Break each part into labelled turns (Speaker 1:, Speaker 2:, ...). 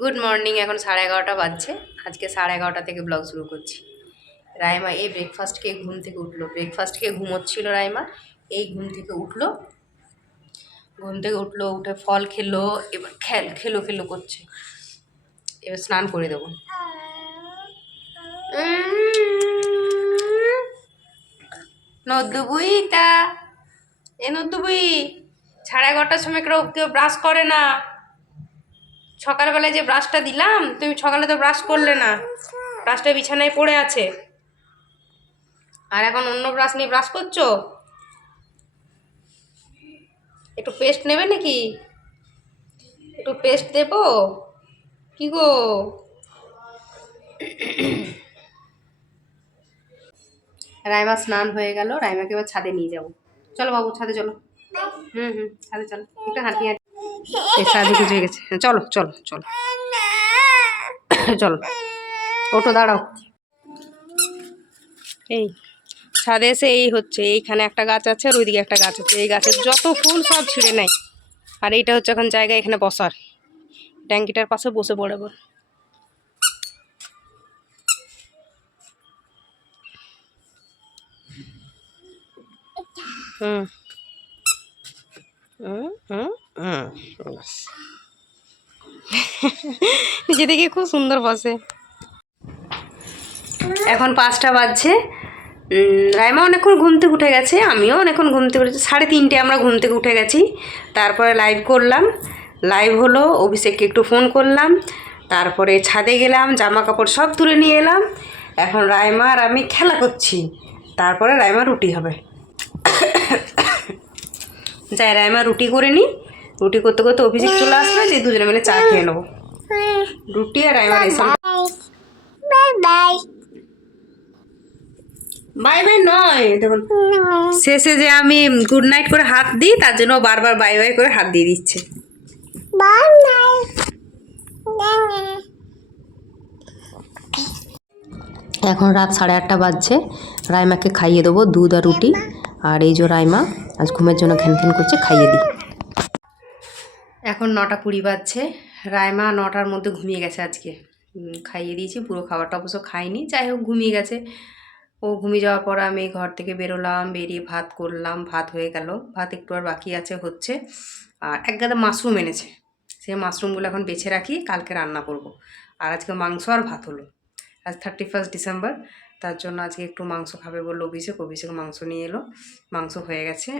Speaker 1: Good morning এখন সাড়ে এগারোটা বাজছে। আজকে সাড়ে এগারোটা থেকে ব্লগ শুরু করছি। রাইমা, এই ব্রেকফাস্ট খেয়ে ঘুম থেকে উঠল। ব্রেকফাস্ট খেয়ে ঘুমোচ্ছিল রাইমা। এই ঘুম থেকে উঠল। ঘুম থেকে উঠল, উঠে ফল খেলো, এবার খেল, খেলো খেলো করছে। এবার স্নান করে দেবো। নদ্যবুইটা এ নদ্যবুই সাড়ে এগারোটার সময় কেউ কেউ ব্রাশ করে না। সকালবেলায় যে ব্রাশটা দিলাম, তুমি সকালে তো ব্রাশ করলে না। ব্রাশটা বিছানায় পড়ে আছে। আর এখন অন্য ব্রাশ নিয়ে ব্রাশ করছ? একটু পেস্ট নেবে নাকি? একটু পেস্ট দেবো? কি গো? রাইমা স্নান হয়ে গেল, রাইমাকে এবার ছাদে নিয়ে যাব। চলো বাবু, ছাদে চলো। হুম হুম, ছাদে চলো। একটু হাঁটি হাঁটি সাদি হয়ে গেছে। চলো চলো চলো। চলো। ওটো দাঁড়াও। এই, ছাদে এসে এই হচ্ছে, এইখানে একটা গাছ আছে আর ওইদিকে একটা গাছ আছে। এই গাছের যত ফুল সব ছিঁড়ে নেয়। আর এইটা হচ্ছে এখন জায়গা এখানে বসার। ট্যাঙ্কিটার পাশে বসে পড়ে বল হুম হুম হুম হুম ব্যাস। নিজে থেকে খুব সুন্দর বসে। এখন পাঁচটা বাজছে। রাইমা অনেকক্ষণ ঘুম থেকে উঠে গেছে, আমিও অনেকক্ষণ ঘুম থেকে উঠেছি সাড়ে তিনটে আমরা ঘুম থেকে উঠে গেছি। তারপরে লাইভ করলাম। লাইভ হলো, অভিষেককে একটু ফোন করলাম। তারপরে ছাদে গেলাম জামা কাপড় সব তুলে নিয়ে এলাম। এখন রাইমা আর আমি খেলা করছি। তারপরে রাইমা রুটি হবে। যাই রাইমা রুটি করে নিই রুটি করতে করতে অভিষেক চলে আসবে, যে দুজনে মিলে চা খেয়ে নেব। রুটি আর রাইমা রেশন
Speaker 2: বাই বাই
Speaker 1: বাই বাই নয়। দেখুন, শেষে যে আমি গুড নাইট করে হাত দিই, তার জন্য বারবার বাই বাই করে হাত দিয়ে দিচ্ছে। এখন রাত সাড়ে আটটা বাজছে। রাইমাকে খাইয়ে দেবো দুধ আর রুটি। আর এই যে রাইমা আজ ঘুমের জন্য ঘ্যান ঘ্যান করছে, খাইয়ে দিই। এখন নটা কুড়ি বাজছে। রায়মা নটার মধ্যে ঘুমিয়ে গেছে আজকে। খাইয়ে দিয়েছি, পুরো খাবারটা অবশ্য খাইনি। যাই হোক, ঘুমিয়ে গেছে। ও ঘুমিয়ে যাওয়ার পর আমি ঘর থেকে বেরোলাম, বেরিয়ে ভাত করলাম, ভাত হয়ে গেল। ভাত একটু আর বাকি আছে, হচ্ছে। আর এক গাদা মাশরুম এনেছে। সেই মাশরুমগুলো এখন বেছে রাখি, কালকে রান্না করব। আর আজকে মাংস আর ভাত হলো। আজ থার্টি ফার্স্ট ডিসেম্বর তার জন্য আজকে একটু মাংস খাবে বলল অভিষেক। অভিষেক মাংস নিয়ে এলো। মাংস হয়ে গেছে।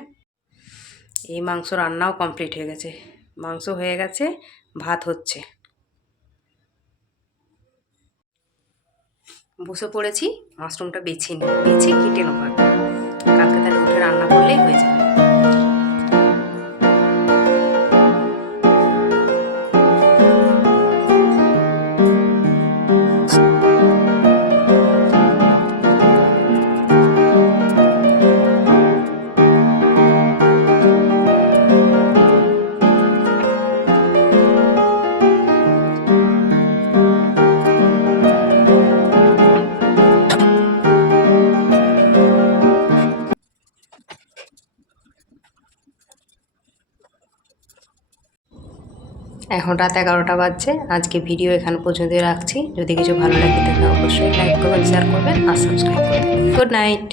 Speaker 1: এই মাংস রান্নাও কমপ্লিট হয়ে গেছে। মাংস হয়ে গেছে, ভাত হচ্ছে। বসে পড়েছি মাশরুমটা বেছে নিই বেছে কেটে নেব। কালকে তাহলে উঠে রান্না করলেই হয়ে যাবে। এখন রাত এগারোটা বাজছে। আজকে ভিডিও এখানে পর্যন্ত রাখছি। যদি কিছু ভালো লাগে তাহলে অবশ্যই লাইক করবেন শেয়ার করবেন আর সাবস্ক্রাইব করবেন। Good night